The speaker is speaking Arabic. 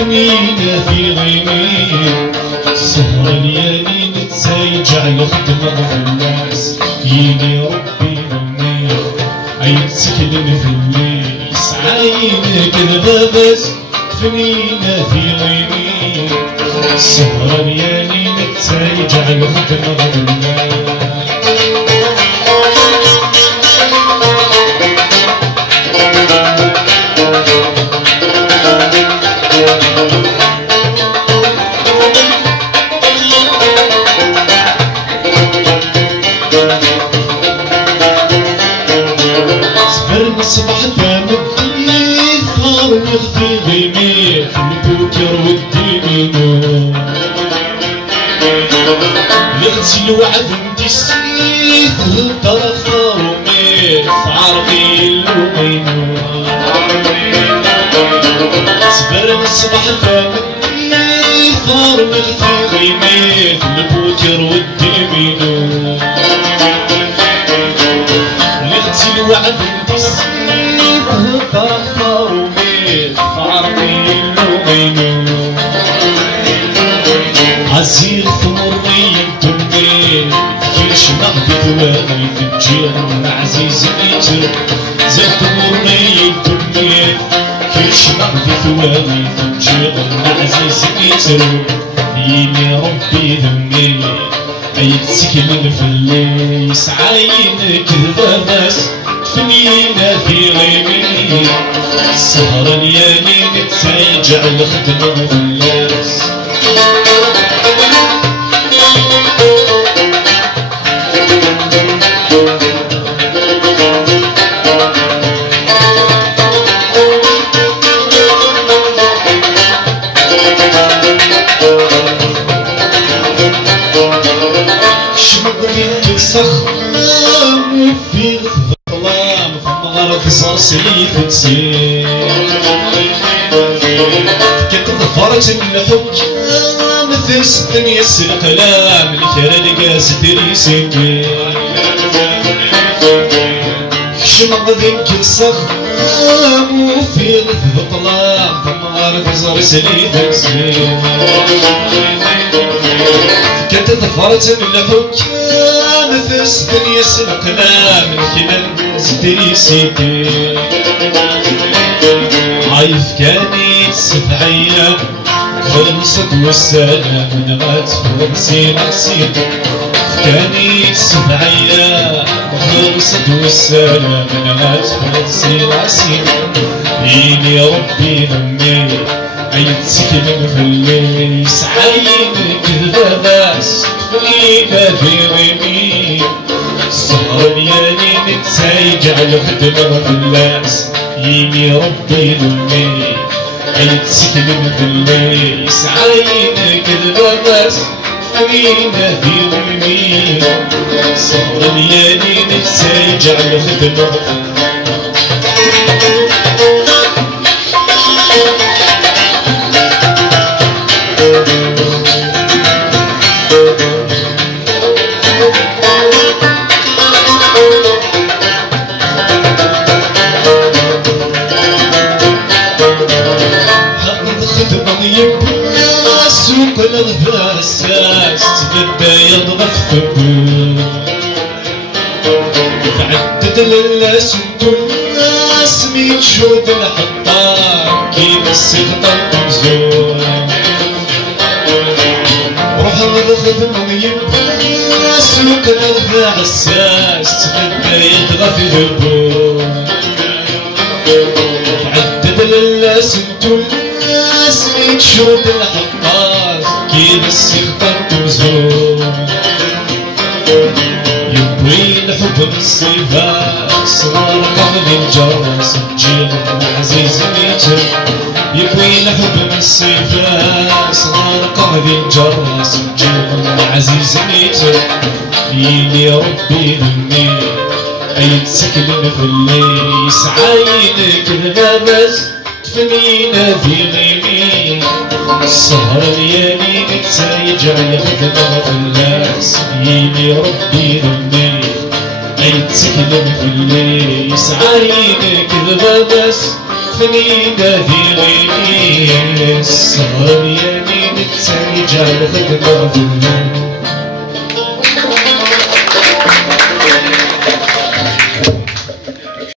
تفنينا في غيمين سهر الليالي نتسايج على خدمة في الناس يلي ربي مني عيتكلم في الليل يسعاينك الغابات تفنينا في غيمين سهر الليالي نتسايج على خدمة في الناس صباح ثامن ثار نغفي غيمي في البوكر والدينو لغتي الوعد انتي السيف الدار ثارمي في عرضي اللومينو صبر صباح ثامن ثار نغفي غيمي في البوكر والدينو لغتي الوعد تخطروا بيت فعرضي اللومينو عزير ثمري تمي كيش نغدي ثواني تجير عزيز ايتر زي ثمري تمي كيش نغدي ثواني تجير عزيز ايتر يلي ربي ذمي عيتسكن في الليل يسعاينك ذباس تفنينا في غيمي سهر الليالي نتسايج على خدمة في الناس شمغني تسخم في الظلام في مغرب صار سليف تسير كنت ظفرت الحكام ثرس الدنيا الكلام الكرا لقاس تريسك شمغني تسخم في الظلام في مغرب صار سليف تسير كنت ظفرت الحكام ثرس الدنيا الكلام الكرا تريسك عايف كانت سبعية خلصت والسلام نغات ونسي نسيت كانت سبعية خلصت والسلام نغات ونسي نسيت يلي ربي ذمي عيتسكن في الليل يسعاينك الباباس تفنينا في غيمي سهر الليالي نتسايج على خدمة في الناس يلي ربي ذمي عيتسكن في الليل يسعاينك الباباس تفنينا في غيمي سهر الليالي نتسايج على خدمة في الناس سوق الغفاس تبدا يضغط فبو تعدد للناس والناس مين شود الحطام كيما السلطة المزور روح الخدمة يبقى سوق الغفاس تبدا يضغط فبو تعدد للناس والناس مين شود الحطام كيما السلطة المزور يبوي الحب بالصفات صغار قلب الجرس نجيب عزيز ميتر يبوي الحب بالصفات صغار قلب الجرس نجيب عزيز ميتر يلي ربي ذمي عيتسكن في الليل يسعاينك الغابات تفنينا في غيمي السهر الليالي نتسايج على خدمة في الناس يلي ربي ذمي عيتسكن في الليل يسعاينك الغابات شافني نادي غيري السهر ياني نتسايج على خدمة في الليل